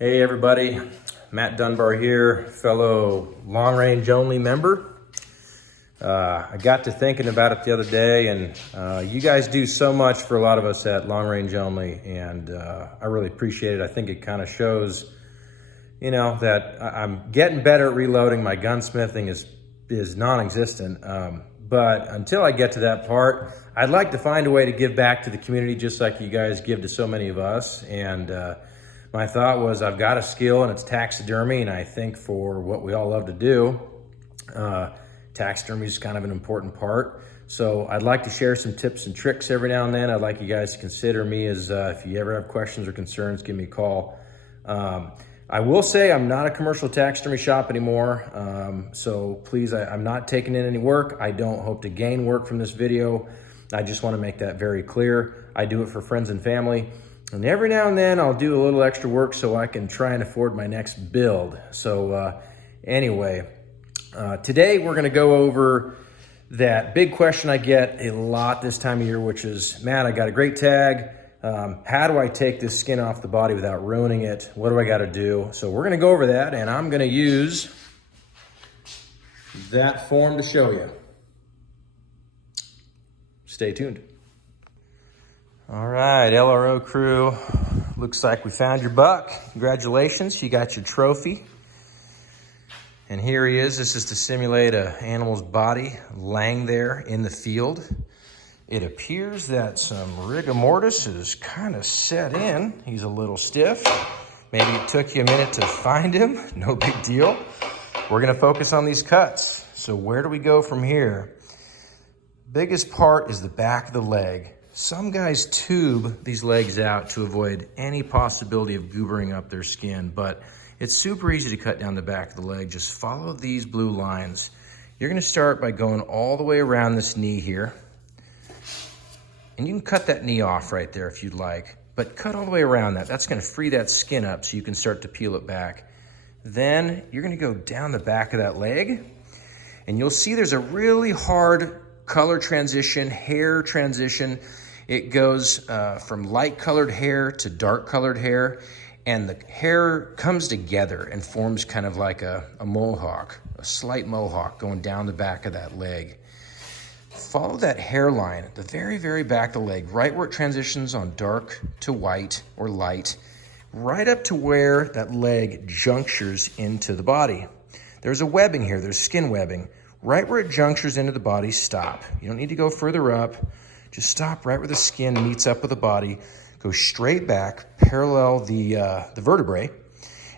Hey everybody, Matt Dunbar here, fellow long range only member. I got to thinking about it the other day, and you guys do so much for a lot of us at long range only, and I really appreciate it. I think it kind of shows, that I'm getting better at reloading. My gunsmithing is non-existent, but until I get to that part, I'd like to find a way to give back to the community just like you guys give to so many of us. And my thought was, I've got a skill and it's taxidermy, and I think for what we all love to do, taxidermy is kind of an important part. So I'd like to share some tips and tricks every now and then. I'd like you guys to consider me as, if you ever have questions or concerns, give me a call. I will say I'm not a commercial taxidermy shop anymore. So please, I'm not taking in any work. I don't hope to gain work from this video. I just want to make that very clear. I do it for friends and family. And every now and then I'll do a little extra work so I can try and afford my next build. So anyway, today we're gonna go over that big question I get a lot this time of year, which is, Matt, I got a great tag. How do I take this skin off the body without ruining it? What do I gotta do? So we're gonna go over that, and I'm gonna use that form to show you. Stay tuned. All right, LRO crew, looks like we found your buck. Congratulations, you got your trophy. And here he is. This is to simulate an animal's body laying there in the field. It appears that some rigor mortis is kind of set in. He's a little stiff. Maybe it took you a minute to find him. No big deal. We're gonna focus on these cuts. So where do we go from here? Biggest part is the back of the leg. Some guys tube these legs out to avoid any possibility of goobering up their skin, but it's super easy to cut down the back of the leg. Just follow these blue lines. You're gonna start by going all the way around this knee here. And you can cut that knee off right there if you'd like, but cut all the way around that. That's gonna free that skin up so you can start to peel it back. Then you're gonna go down the back of that leg, and you'll see there's a really hard color transition, hair transition. It goes from light colored hair to dark colored hair, and the hair comes together and forms kind of like a mohawk, a slight mohawk going down the back of that leg. Follow that hairline at the very, very back of the leg, right where it transitions on dark to white or light, right up to where that leg junctures into the body. There's a webbing here, there's skin webbing. Right where it junctures into the body, stop. You don't need to go further up. Just stop right where the skin meets up with the body. Go straight back, parallel the vertebrae.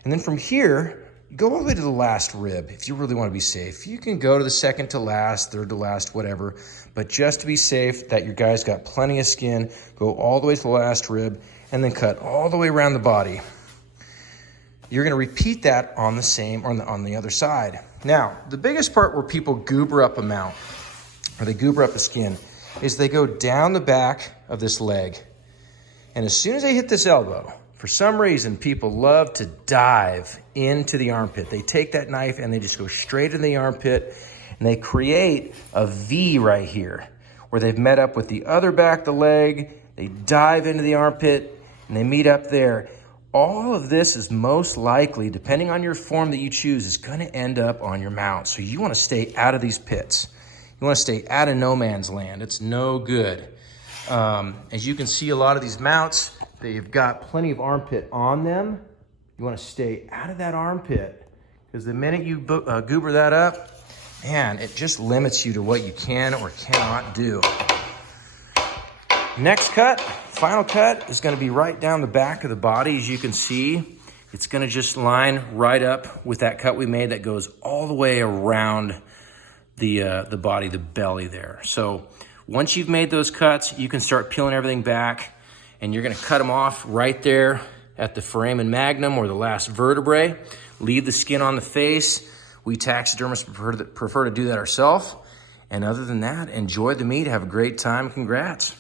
And then from here, go all the way to the last rib if you really want to be safe. You can go to the second to last, third to last, whatever. But just to be safe that your guy's got plenty of skin, go all the way to the last rib and then cut all the way around the body. You're gonna repeat that on the same, or on the other side. Now, the biggest part where people goober up a mount, or they goober up the skin, is they go down the back of this leg. And as soon as they hit this elbow, for some reason, people love to dive into the armpit. They take that knife and they just go straight in the armpit, and they create a V right here, where they've met up with the other back of the leg, they dive into the armpit, and they meet up there. All of this is most likely, depending on your form that you choose, is gonna end up on your mount. So you wanna stay out of these pits. You wanna stay out of no man's land. It's no good. As you can see, a lot of these mounts, they've got plenty of armpit on them. You wanna stay out of that armpit, because the minute you goober that up, man, it just limits you to what you can or cannot do. Next cut, final cut, is gonna be right down the back of the body. As you can see, it's gonna just line right up with that cut we made that goes all the way around the body, the belly there. So once you've made those cuts, you can start peeling everything back, and you're gonna cut them off right there at the foramen magnum or the last vertebrae. Leave the skin on the face. We taxidermists prefer to do that ourselves. And other than that, enjoy the meat, have a great time, congrats.